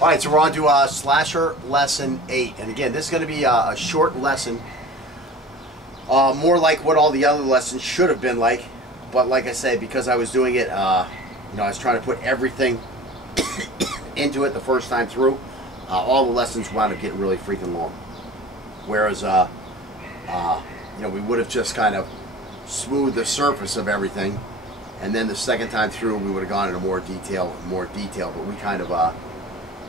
All right, so we're on to Slasher Lesson 8. And again, this is going to be a short lesson, more like what all the other lessons should have been like. But like I said, because I was doing it, I was trying to put everything into it the first time through, all the lessons wound up getting really freaking long. Whereas, we would have just kind of smoothed the surface of everything, and then the second time through, we would have gone into more detail. But we kind of,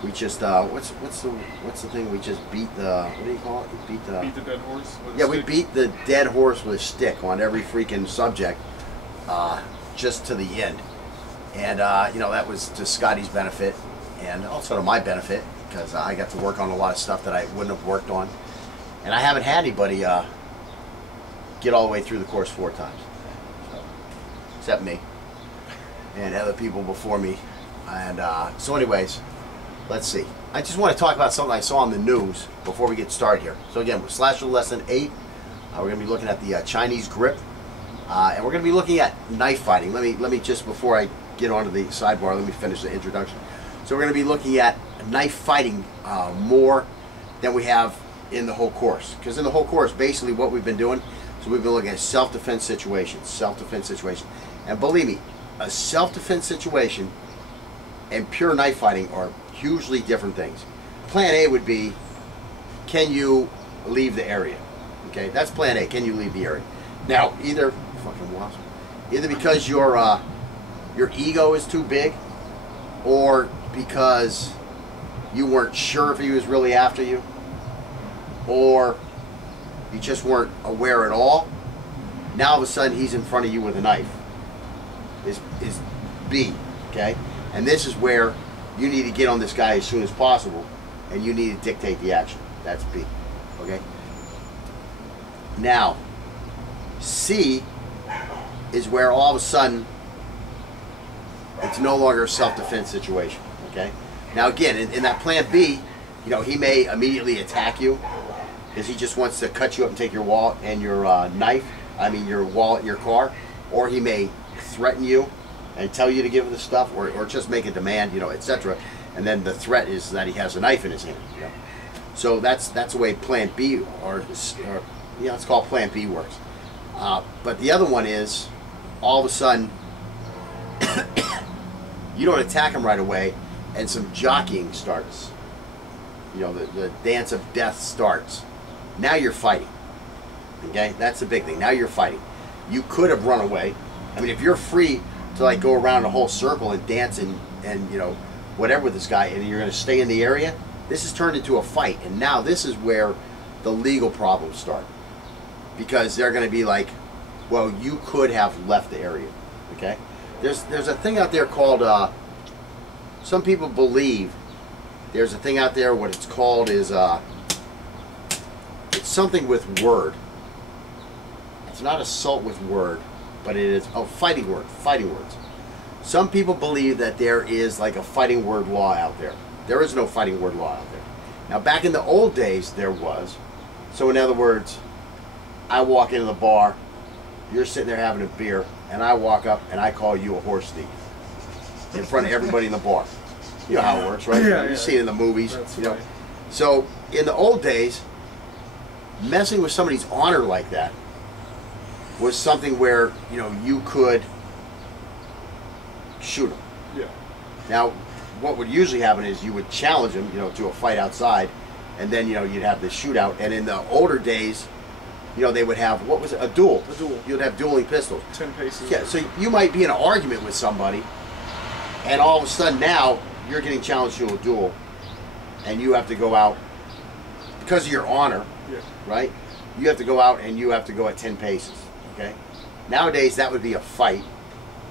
we just what's the thing? We just beat the, what do you call it? We beat the dead horse with a yeah, stick. we beat the dead horse with a stick on every freaking subject, just to the end. And that was to Scotty's benefit, and also to my benefit, because I got to work on a lot of stuff that I wouldn't have worked on. And I haven't had anybody get all the way through the course 4 times, except me and other people before me. And so anyways, let's see. I just want to talk about something I saw on the news before we get started here. So again, with Slasher Lesson 8, we're going to be looking at the Chinese grip, and we're going to be looking at knife fighting. Let me just, before I get onto the sidebar, let me finish the introduction. So we're going to be looking at knife fighting more than we have in the whole course. Because in the whole course, basically what we've been doing, so we've been looking at self-defense situations, And believe me, a self-defense situation and pure knife fighting are hugely different things. Plan A would be, can you leave the area? Okay, that's plan A, can you leave the area? Now, either because your ego is too big, or because you weren't sure if he was really after you, or you just weren't aware at all. Now all of a sudden he's in front of you with a knife. Is B, okay? And this is where you need to get on this guy as soon as possible, and you need to dictate the action. That's B, okay? Now, C is where all of a sudden it's no longer a self-defense situation, okay? Now again, in that plan B, he may immediately attack you because he just wants to cut you up and take your wallet and your your wallet and your car, or he may threaten you and tell you to give him the stuff, or just make a demand, etc. And then the threat is that he has a knife in his hand. So that's the way plan B, or it's called plan B, works. But the other one is, all of a sudden, you don't attack him right away, and some jockeying starts. The dance of death starts. Now you're fighting. Okay, that's the big thing. Now you're fighting. You could have run away. I mean, if you're free to go around a whole circle and dance and whatever with this guy, and you're going to stay in the area, this has turned into a fight. And now this is where the legal problems start, because they're going to be like, well, you could have left the area. Okay, there's a thing out there called, some people believe there's a thing out there, what it's called is it's something with word. It's not assault with word, but it is fighting words. Some people believe that there is like a fighting word law out there. There is no fighting word law out there. Now, back in the old days, there was. So in other words, I walk into the bar, you're sitting there having a beer, and I walk up and I call you a horse thief in front of everybody in the bar. You know how it works, right? Yeah, you see it in the movies. That's you know. right. So in the old days, messing with somebody's honor like that was something where you could shoot them. Yeah. Now, what would usually happen is you would challenge them, to a fight outside, and then you'd have the shootout. And in the older days, they would have, what was it, a duel? A duel. You'd have dueling pistols. 10 paces. Yeah. So you might be in an argument with somebody, and all of a sudden now you're getting challenged to a duel, and you have to go out because of your honor. Yeah. Right? You have to go out and you have to go at 10 paces. Okay? Nowadays that would be a fight,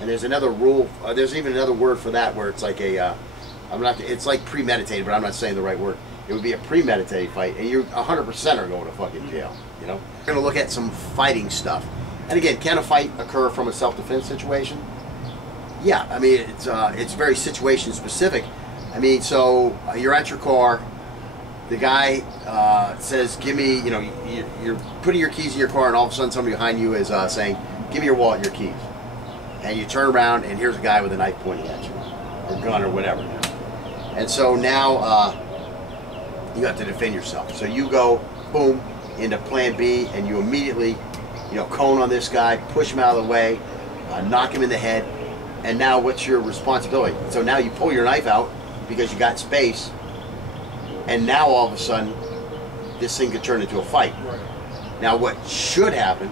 and there's another rule. There's even another word for that where it's like a. It's like premeditated, but I'm not saying the right word. It would be a premeditated fight, and you 100% are going to fucking jail. We're going to look at some fighting stuff, and again, can a fight occur from a self-defense situation? Yeah, I mean it's very situation specific. I mean, so you're at your car. The guy says, give me, you're putting your keys in your car, and all of a sudden somebody behind you is saying, give me your wallet and your keys. And you turn around, and here's a guy with a knife pointing at you, or gun, or whatever. And so now you have to defend yourself. So you go, boom, into plan B, and you immediately, cone on this guy, push him out of the way, knock him in the head, and now what's your responsibility? So now you pull your knife out because you got space, and now all of a sudden, this thing could turn into a fight. Right. Now what should happen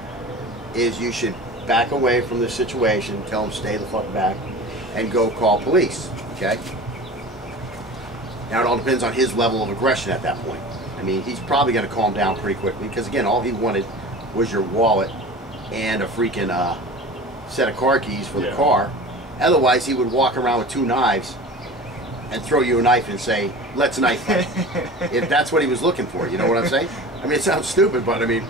is you should back away from the situation, tell him stay the fuck back, and go call police, okay? Now it all depends on his level of aggression at that point. I mean, he's probably going to calm down pretty quickly because, again, all he wanted was your wallet and a freaking set of car keys for the car. Otherwise, he would walk around with 2 knives and throw you a knife and say, let's knife fight. If that's what he was looking for, you know what I'm saying? I mean, it sounds stupid, but I mean,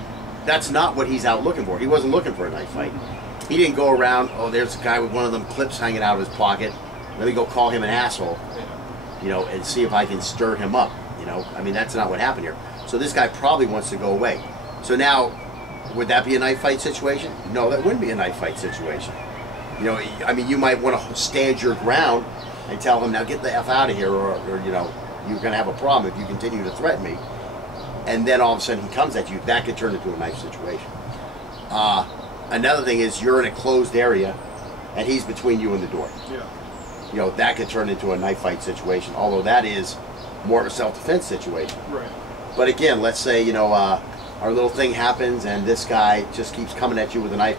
that's not what he's out looking for. He wasn't looking for a knife fight. He didn't go around, oh, there's a guy with one of them clips hanging out of his pocket. Let me go call him an asshole, and see if I can stir him up. I mean, that's not what happened here. So this guy probably wants to go away. So now, would that be a knife fight situation? No, that wouldn't be a knife fight situation. I mean, you might want to stand your ground and tell him, now get the F out of here, or you're going to have a problem if you continue to threaten me. And then all of a sudden he comes at you. That could turn into a knife situation. Another thing is you're in a closed area and he's between you and the door. Yeah. That could turn into a knife fight situation, although that is more of a self-defense situation. Right. But again, let's say, our little thing happens and this guy just keeps coming at you with a knife,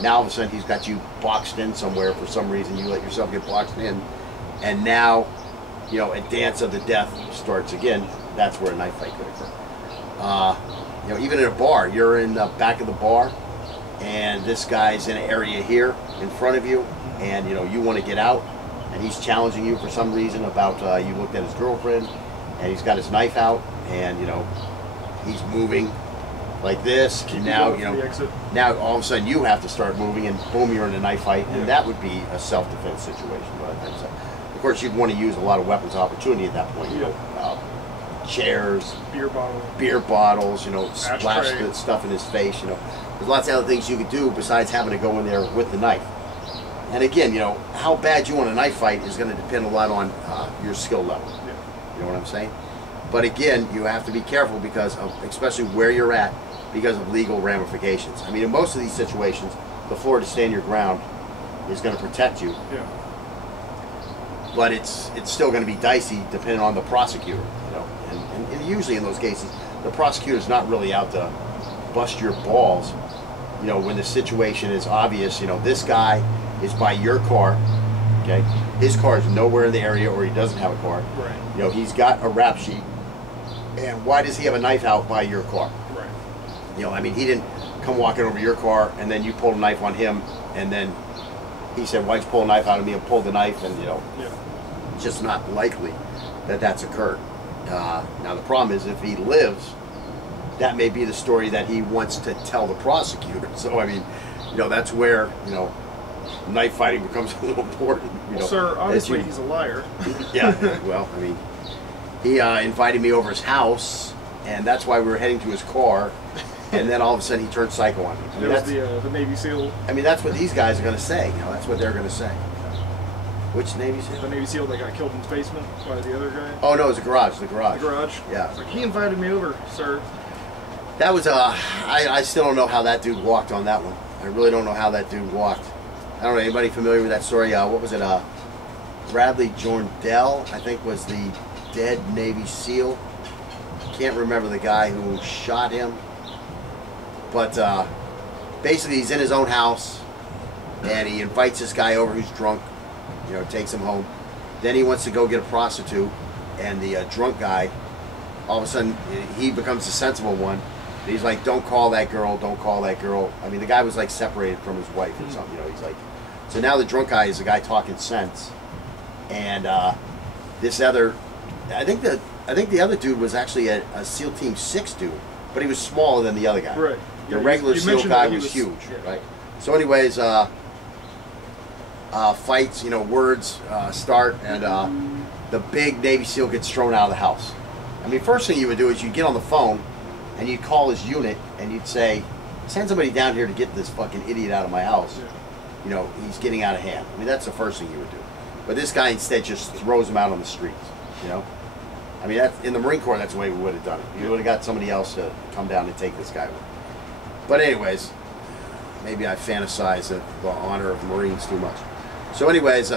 Now all of a sudden he's got you boxed in somewhere for some reason. You let yourself get boxed in. And now, a dance of the death starts again. That's where a knife fight could occur. Even in a bar, you're in the back of the bar and this guy's in an area here in front of you, and you want to get out, and he's challenging you for some reason about you looked at his girlfriend, and he's got his knife out, and he's moving like this, and now now all of a sudden you have to start moving, and boom, you're in a knife fight, and that would be a self-defense situation. Of course, you'd want to use a lot of weapons of opportunity at that point. Chairs, beer bottles, splash the stuff in his face. There's lots of other things you could do besides having to go in there with the knife. And again, how bad you want a knife fight is going to depend a lot on your skill level. You know what I'm saying? But again, you have to be careful because of, especially where you're at, because of legal ramifications. I mean, in most of these situations, the floor to stand your ground is going to protect you. Yeah. But it's still going to be dicey depending on the prosecutor. And usually in those cases, the prosecutor's not really out to bust your balls. When the situation is obvious, this guy is by your car, okay? His car is nowhere in the area, or he doesn't have a car. Right. He's got a rap sheet. And why does he have a knife out by your car? Right. I mean, he didn't come walking over your car and then you pulled a knife on him, and then he said, why'd you pull a knife out of me, and pulled the knife, and it's just not likely that that's occurred. Now the problem is, if he lives, that may be the story that he wants to tell the prosecutor. So I mean, that's where knife fighting becomes a little important. Well, sir, obviously he's a liar. Yeah. Well, I mean, he invited me over his house, and that's why we were heading to his car. And then all of a sudden he turned psycho on me. I mean, that's the Navy SEAL. I mean, that's what these guys are going to say. That's what they're going to say. Which Navy SEAL? The Navy SEAL that got killed in his basement by the other guy. Oh no, it was the garage. The garage. The garage. Yeah. It's like, he invited me over, sir. That was I still don't know how that dude walked on that one. I really don't know how that dude walked. I don't know, anybody familiar with that story? What was it? Bradley Jorndell, I think, was the dead Navy SEAL. Can't remember the guy who shot him. But basically he's in his own house and he invites this guy over who's drunk, takes him home. Then he wants to go get a prostitute, and the drunk guy, all of a sudden he becomes the sensible one. And he's like, don't call that girl, don't call that girl. I mean, the guy was like separated from his wife or something, he's like, so now the drunk guy is the guy talking sense. And this other, I think the other dude was actually a SEAL Team 6 dude, but he was smaller than the other guy. Right. The regular SEAL guy was huge, right? So anyways, fights, words start, and the big Navy SEAL gets thrown out of the house. I mean, first thing you would do is you'd get on the phone and you'd call his unit and you'd say, send somebody down here to get this fucking idiot out of my house. Yeah. He's getting out of hand. I mean, that's the first thing you would do. But this guy instead just throws him out on the streets, you know? I mean, that's, in the Marine Corps, that's the way we would have done it. You would have got somebody else to come down and take this guy away. But anyways, maybe I fantasize of the honor of Marines too much. So anyways,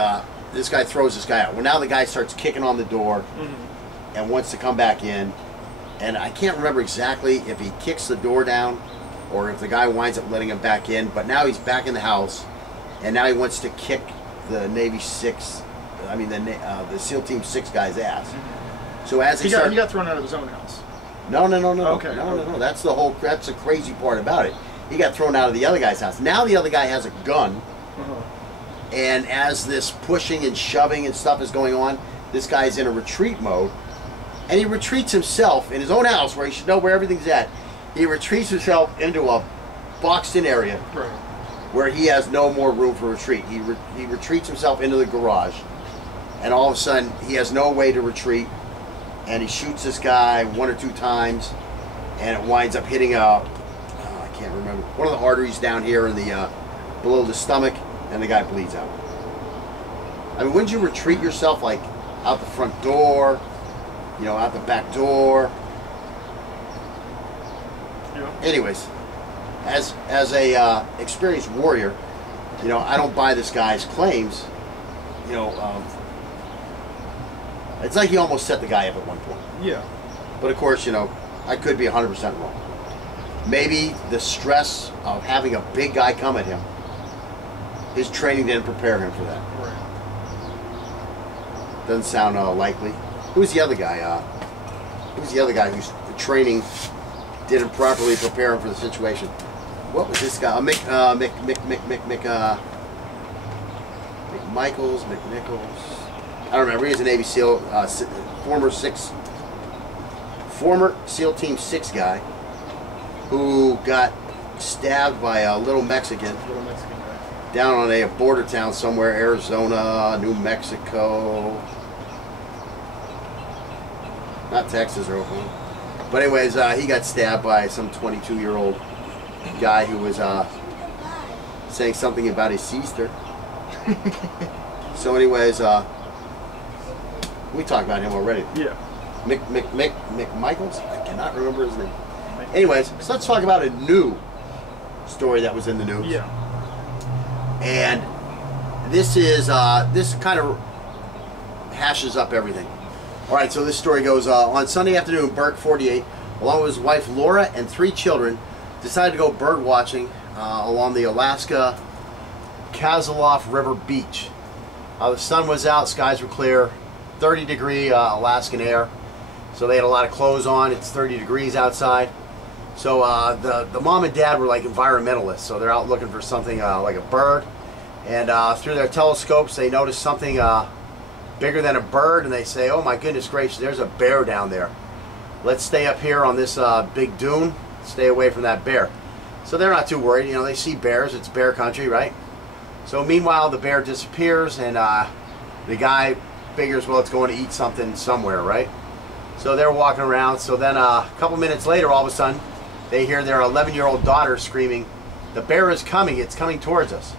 this guy throws this guy out. Well, now the guy starts kicking on the door and wants to come back in. And I can't remember exactly if he kicks the door down or if the guy winds up letting him back in. But now he's back in the house, and now he wants to kick the Navy 6, I mean the SEAL Team 6 guy's ass. So as he got thrown out of his own house. No. Okay. No. That's the crazy part about it. He got thrown out of the other guy's house. Now the other guy has a gun, and as this pushing and shoving and stuff is going on, this guy's in a retreat mode, and he retreats himself in his own house where he should know where everything's at. He retreats himself into a boxed-in area where he has no more room for retreat. He retreats himself into the garage, and all of a sudden he has no way to retreat, and he shoots this guy 1 or 2 times, and it winds up hitting I can't remember, one of the arteries down here in the below the stomach, and the guy bleeds out. I mean, wouldn't you retreat yourself like out the front door, you know, out the back door? Yeah. Anyways, as a experienced warrior, you know, I don't buy this guy's claims. You know, it's like he almost set the guy up at one point. Yeah. But of course, you know, I could be 100% wrong. Maybe the stress of having a big guy come at him, his training didn't prepare him for that. Right. Doesn't sound likely. Who's the other guy? Who's the other guy whose training didn't properly prepare him for the situation? What was this guy? McNichols. I don't remember. He was a Navy SEAL, former SEAL Team 6 guy who got stabbed by a little Mexican guy down on a border town somewhere, Arizona, New Mexico, not Texas or Oklahoma. But anyways, he got stabbed by some 22-year-old guy who was saying something about his sister. So anyways, we talked about him already. Yeah. McMichaels? I cannot remember his name. Anyways, so let's talk about a new story that was in the news. Yeah. And this is this kind of hashes up everything. All right, so this story goes on Sunday afternoon, Burke, 48, along with his wife Laura and 3 children, decided to go bird watching along the Alaska Kazaloff River beach. The sun was out, skies were clear, 30-degree Alaskan air, so they had a lot of clothes on. It's 30 degrees outside. So the mom and dad were like environmentalists, so they're out looking for something like a bird, and through their telescopes they noticed something bigger than a bird, and they say, oh my goodness gracious, there's a bear down there. Let's stay up here on this big dune, stay away from that bear. So they're not too worried, you know, they see bears, it's bear country, right? So meanwhile the bear disappears, and the guy figures, well, it's going to eat something somewhere, right? So they're walking around. So then a couple minutes later, all of a sudden they hear their 11-year-old daughter screaming, the bear is coming, it's coming towards us.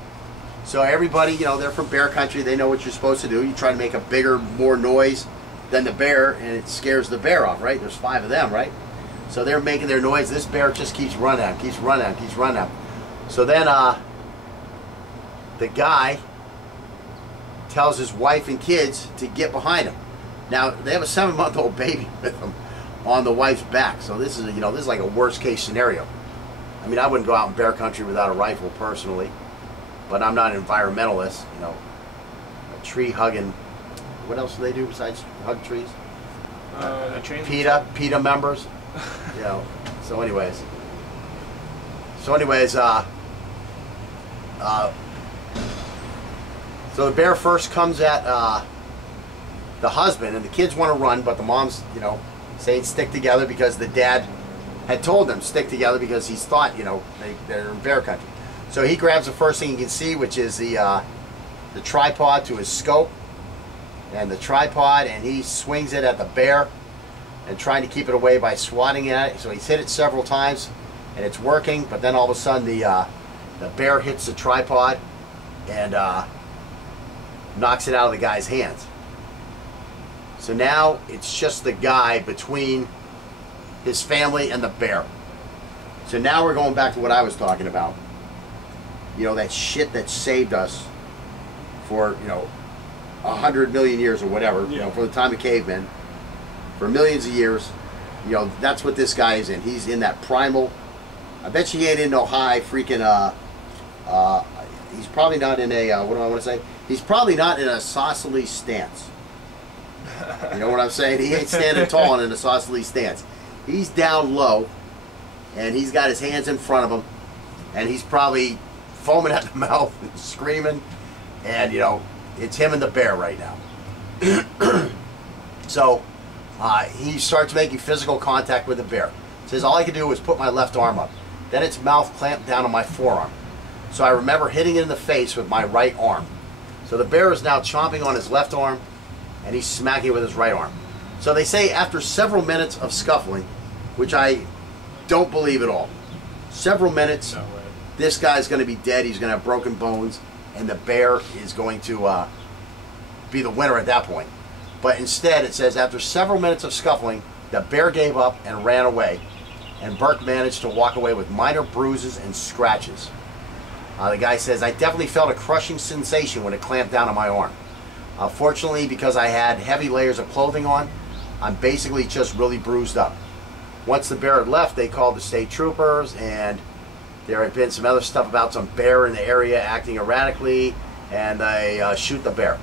So everybody, you know, they're from bear country, they know what you're supposed to do. You try to make a bigger, more noise than the bear, and it scares the bear off, right? There's 5 of them, right? So they're making their noise. This bear just keeps running out, keeps running out, keeps running out. So then the guy tells his wife and kids to get behind him. Now they have a 7-month-old baby with them on the wife's back. So this is, you know, this is like a worst-case scenario. I mean, I wouldn't go out in bear country without a rifle personally, but I'm not an environmentalist, you know. A tree hugging. What else do they do besides hug trees? PETA members. You know. So anyways, so the bear first comes at the husband, and the kids want to run, but the mom's, you know, saying stick together because the dad had told them stick together because he's thought, you know, they're in bear country. So he grabs the first thing he can see, which is the tripod to his scope, and the tripod, and he swings it at the bear and trying to keep it away by swatting at it. So he's hit it several times and it's working, but then all of a sudden the bear hits the tripod, and knocks it out of the guy's hands. So now it's just the guy between his family and the bear. So now we're going back to what I was talking about. You know, that shit that saved us for, 100 million years or whatever, for the time of cavemen, for millions of years, that's what this guy is in. He's in that primal. I bet you he ain't in no high freaking, he's probably not in a, what do I want to say? He's probably not in a isosceles stance. You know what I'm saying? He ain't standing tall in an isosceles stance. He's down low, and he's got his hands in front of him, and he's probably foaming at the mouth and screaming, and it's him and the bear right now. So he starts making physical contact with the bear. Says all I could do was put my left arm up. Then its mouth clamped down on my forearm. So I remember hitting it in the face with my right arm. So the bear is now chomping on his left arm, and he's smacking it with his right arm. So they say after several minutes of scuffling, which I don't believe at all, several minutes, No way. this guy's going to be dead. He's going to have broken bones, and the bear is going to be the winner at that point. But instead, it says after several minutes of scuffling, the bear gave up and ran away, and Burke managed to walk away with minor bruises and scratches. The guy says, I definitely felt a crushing sensation when it clamped down on my arm. Fortunately, because I had heavy layers of clothing on, I'm basically just really bruised up. Once the bear had left, they called the state troopers, and there had been some other stuff about some bear in the area acting erratically, and they shoot the bear.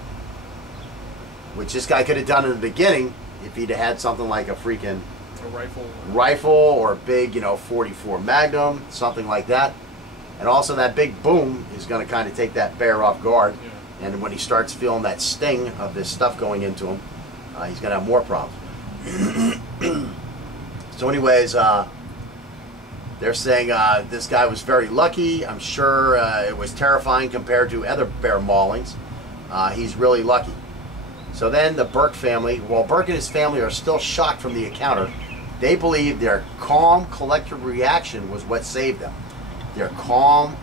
Which this guy could have done in the beginning if he'd had something like a freaking A rifle or a big, 44 Magnum, something like that. And also that big boom is going to kind of take that bear off guard. Yeah. And when he starts feeling that sting of this stuff going into him, he's going to have more problems. So anyways, they're saying this guy was very lucky. I'm sure it was terrifying compared to other bear maulings. He's really lucky. So then the Burke family, while Burke and his family are still shocked from the encounter, they believe their calm, collected reaction was what saved them. Their calm,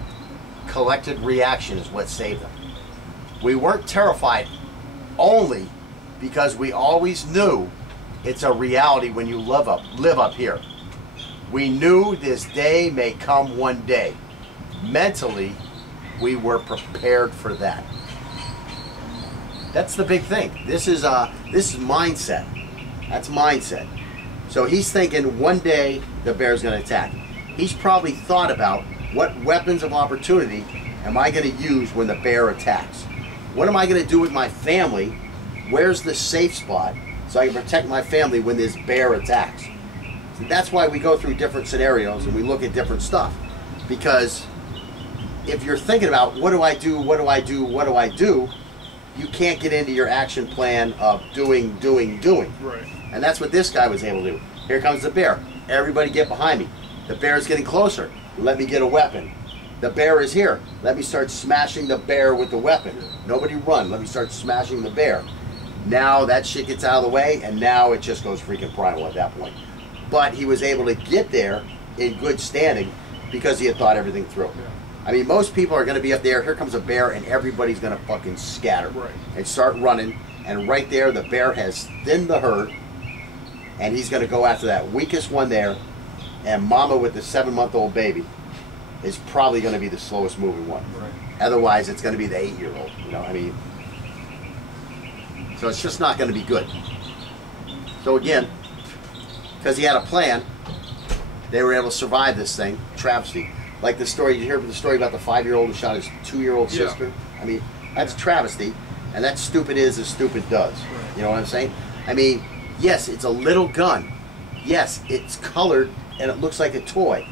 collected reaction is what saved them. We weren't terrified only because we always knew it's a reality when you live up here. We knew this day may come one day. Mentally, we were prepared for that. That's the big thing. This is mindset. That's mindset. So he's thinking one day the bear's going to attack. He's probably thought about what weapons of opportunity am I going to use when the bear attacks? What am I going to do with my family? Where's the safe spot so I can protect my family when this bear attacks? So that's why we go through different scenarios and we look at different stuff. Because if you're thinking about what do I do, what do I do, what do I do, you can't get into your action plan of doing. Right. And that's what this guy was able to do. Here comes the bear. Everybody get behind me. The bear is getting closer. Let me get a weapon. The bear is here. Let me start smashing the bear with the weapon. Nobody run. Let me start smashing the bear. Now that shit gets out of the way, and now it just goes freaking primal at that point. But he was able to get there in good standing because he had thought everything through. Yeah. I mean, most people are going to be up there. Here comes a bear, and everybody's going to fucking scatter and start running. And right there, the bear has thinned the herd, and he's going to go after that weakest one there. And mama with the 7-month-old baby is probably going to be the slowest moving one. Right. Otherwise, it's going to be the 8-year-old. So it's just not going to be good. So again, because he had a plan, they were able to survive this thing. Travesty. Like the story, you hear the story about the 5-year-old who shot his 2-year-old sister? I mean, that's travesty. And that's stupid is as stupid does. Right. You know what I'm saying? I mean, yes, it's a little gun. Yes, it's colored and it looks like a toy.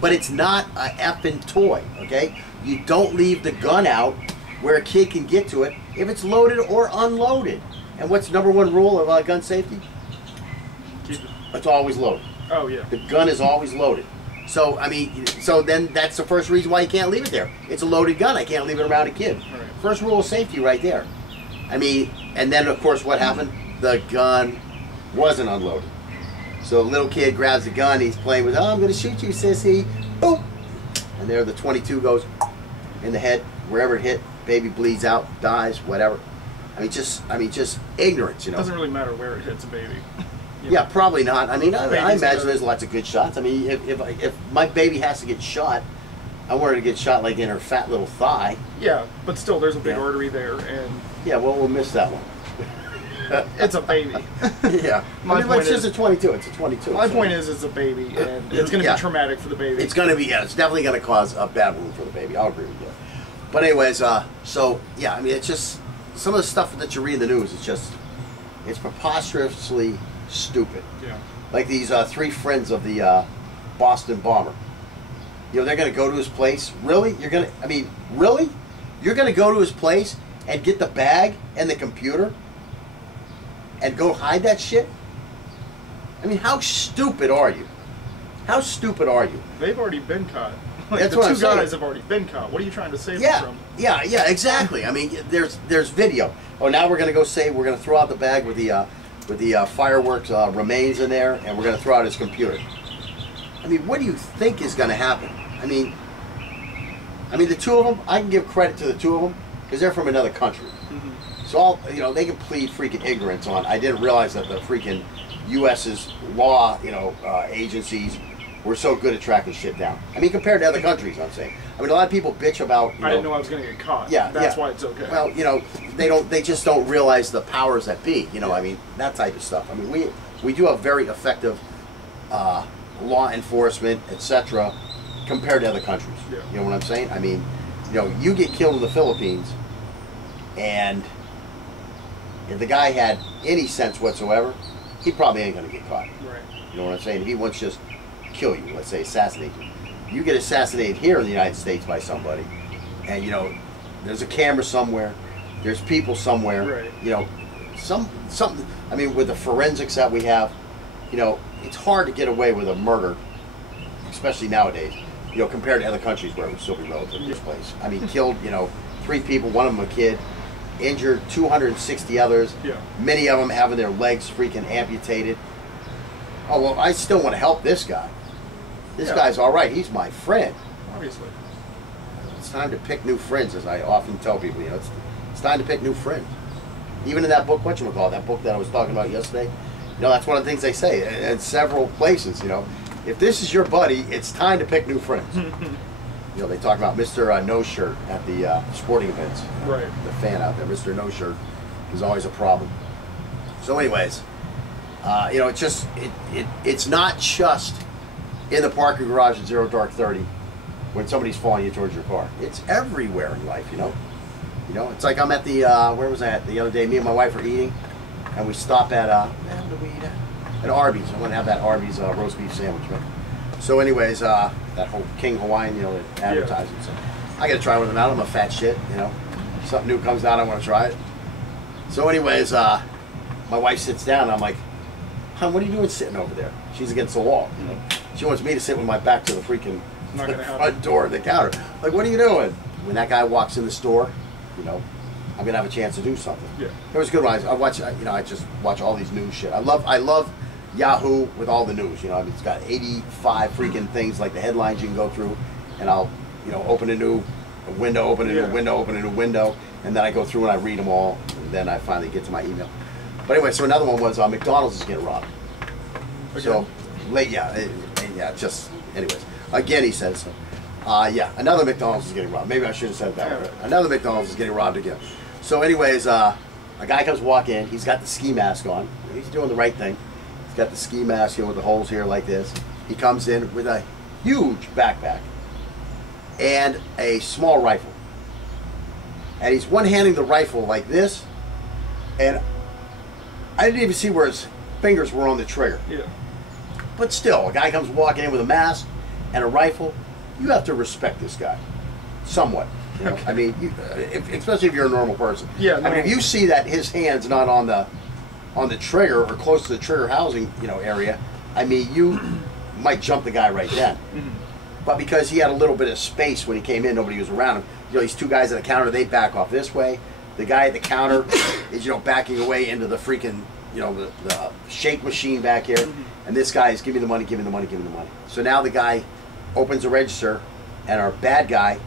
But it's not a effing toy, okay? You don't leave the gun out where a kid can get to it if it's loaded or unloaded. And what's the #1 rule of gun safety? Keep it. It's always loaded. Oh, yeah. The gun is always loaded. So, I mean, so then that's the first reason why you can't leave it there. It's a loaded gun. I can't leave it around a kid. Right. First rule of safety right there. I mean, and then, of course, what happened? The gun wasn't unloaded. So a little kid grabs the gun. He's playing with, oh, I'm going to shoot you, sissy. Boom. And there the .22 goes in the head. Wherever it hit, baby bleeds out, dies, whatever. I mean, just ignorance, you It know. doesn't really matter where it hits a baby. You Yeah, know? probably not. I mean, I Babies imagine are- there's lots of good shots. I mean, if my baby has to get shot, I want her to get shot like in her fat little thigh. Yeah, but still, there's a big Yeah. artery there, and Yeah, well, we'll miss that one. it's a baby. Yeah. My I mean, point it's just is- a 22. It's a 22. My so point is, it's a baby, and it's going to Yeah. be traumatic for the baby. it's going to be, yeah, it's definitely going to cause a bad wound for the baby. I'll agree with you. But anyways, so, yeah, I mean, it's just, some of the stuff that you read in the news, it's preposterously stupid. Yeah. Like these 3 friends of the Boston bomber. You know, they're going to go to his place. Really? Really? You're going to go to his place and get the bag and the computer and go hide that shit? I mean, how stupid are you? How stupid are you? They've already been caught. Like, That's the what I'm two saying. guys have already been caught. What are you trying to save Yeah, them from? yeah, exactly. I mean, there's video. Oh, now we're gonna go say we're gonna throw out the bag with the fireworks remains in there, and we're gonna throw out his computer. I mean, what do you think is gonna happen? I mean, the 2 of them. I can give credit to the 2 of them because they're from another country. Mm-hmm. So they can plead freaking ignorance on. I didn't realize that the freaking U.S.'s law, agencies were so good at tracking shit down. I mean, compared to other countries, I'm saying. I mean, a lot of people bitch about. I didn't know I was going to get caught. Yeah, That's yeah. why it's okay. Well, they just don't realize the powers that be. I mean, that type of stuff. I mean, we do have very effective law enforcement, etc., compared to other countries. Yeah. You know what I'm saying? I mean, you get killed in the Philippines, and if the guy had any sense whatsoever, he probably ain't going to get caught. Right. You know what I'm saying? If he wants to just kill you, let's say assassinate you. You get assassinated here in the United States by somebody, and there's a camera somewhere, there's people somewhere. Right. Something. I mean, with the forensics that we have, it's hard to get away with a murder, especially nowadays. Compared to other countries where it would still be relatively displaced. I mean, killed 3 people, one of them a kid, injured 260 others. Yeah. Many of them having their legs freaking amputated. Oh, well, I still want to help this guy. This Yeah. guy's all right. He's my friend. Obviously. It's time to pick new friends, as I often tell people. It's time to pick new friends. Even in that book, whatchamacallit, that book that I was talking about yesterday, that's one of the things they say in several places. If this is your buddy, it's time to pick new friends. They talk about Mr. No Shirt at the sporting events. Right. The fan out there, Mr. No Shirt, is always a problem. So, anyways. It's not just in the parking garage at 0 dark 30 when somebody's following you towards your car. It's everywhere in life, It's like I'm at the, where was I at the other day? Me and my wife are eating, and we stop at, where did we eat at? At Arby's. I want to have that Arby's roast beef sandwich, right? So anyways, that whole King Hawaiian, the advertising. So I got to try one of them out. I'm a fat shit, Something new comes out, I want to try it. So anyways, my wife sits down, and I'm like, "Hon, what are you doing sitting over there?" She's against the wall. She wants me to sit with my back to the freaking Not gonna happen. front door of the counter. Like, what are you doing? When that guy walks in the store, I'm gonna have a chance to do something. Yeah. It was good when I watch. I just watch all these news shit. I love Yahoo with all the news. I mean, it's got 85 freaking things like the headlines you can go through, and I'll open a new window, open a new window, open a new window, and then I go through and I read them all, and then I finally get to my email. But anyway, so another one was McDonald's is getting robbed. Again? So late, just anyways. Again, he says so. Another McDonald's is getting robbed. Maybe I should have said it that way. Another McDonald's is getting robbed again. So anyways, a guy comes walking in. He's got the ski mask on. He's doing the right thing. He's got the ski mask with the holes here like this. He comes in with a huge backpack and a small rifle. And he's one-handing the rifle like this. And I didn't even see where his fingers were on the trigger. Yeah. But still, a guy comes walking in with a mask and a rifle. You have to respect this guy, somewhat. Okay. I mean, especially if you're a normal person. Yeah. I mean, if you see that his hand's not on the trigger or close to the trigger housing, area, I mean, you might jump the guy right then. Mm-hmm. But because he had a little bit of space when he came in, nobody was around him. These 2 guys at the counter, they back off this way. The guy at the counter is, backing away into the freaking, the shake machine back here. Mm-hmm. And this guy is, give me the money, give me the money, give me the money. So now the guy opens the register, and our bad guy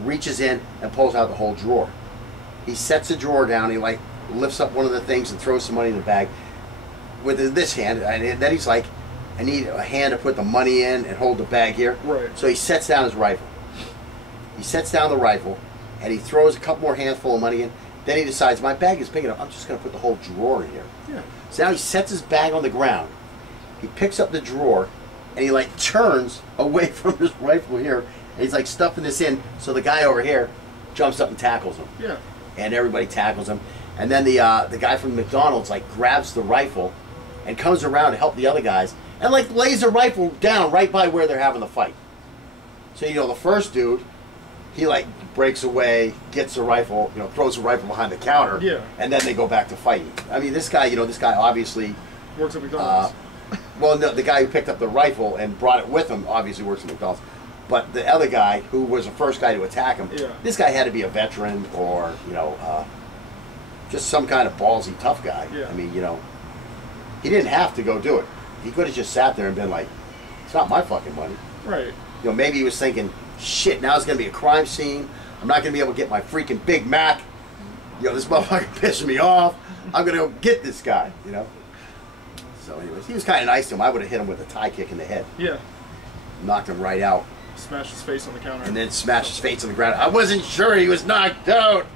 reaches in and pulls out the whole drawer. He sets the drawer down. He lifts up one of the things and throws some money in the bag with this hand, and then he's like, I need a hand to put the money in and hold the bag here. Right. So he sets down his rifle. He sets down the rifle, and he throws a couple more handful of money in. Then he decides, my bag is big enough, I'm just going to put the whole drawer in here. Yeah. So now he sets his bag on the ground. He picks up the drawer, and he like turns away from his rifle here, and he's like stuffing this in, so the guy over here jumps up and tackles him. Yeah. And everybody tackles him. And then the guy from McDonald's like grabs the rifle and comes around to help the other guys, and like lays the rifle down right by where they're having the fight. So you know, the first dude, he like breaks away, gets the rifle, you know, throws the rifle behind the counter, Yeah. and then they go back to fighting. I mean, this guy, you know, this guy obviously Works at McDonald's. well, no, the guy who picked up the rifle and brought it with him obviously works at McDonald's. But the other guy, who was the first guy to attack him, Yeah. this guy had to be a veteran or, you know, just some kind of ballsy tough guy. Yeah. I mean, you know, he didn't have to go do it. He could have just sat there and been like, it's not my fucking money. Right. You know, maybe he was thinking, shit, now it's going to be a crime scene. I'm not going to be able to get my freaking Big Mac. You know, this motherfucker pissing me off. I'm going to go get this guy, you know. So anyways, he was kind of nice to him. I would have hit him with a tie kick in the head. Yeah. Knocked him right out. Smash his face on the counter. And then smashed his face on the ground. I wasn't sure he was knocked out.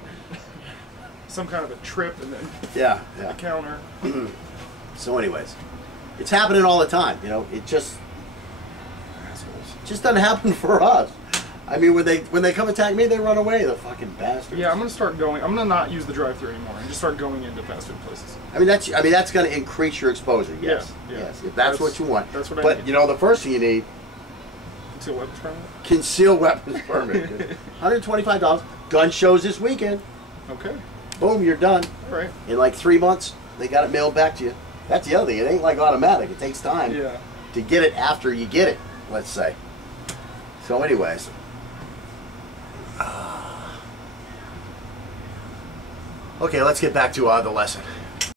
Some kind of a trip and then Yeah, the yeah. counter. So anyways, it's happening all the time, you know. It just doesn't happen for us. I mean, when they come attack me, they run away, the fucking bastards. Yeah, I'm gonna start going. I'm gonna not use the drive-thru anymore and just start going into fast food places. I mean that's going to increase your exposure. Yes, Yeah, yeah. yes. If that's what you want. That's what I But need. you know, the first thing you need, Concealed weapons permit. concealed weapons permit. $125. Gun shows this weekend. Okay. Boom, you're done. All right. In like 3 months, they got it mailed back to you. That's the other thing. It ain't like automatic. It takes time Yeah. to get it after you get it, let's say. So anyways. Okay, let's get back to the lesson.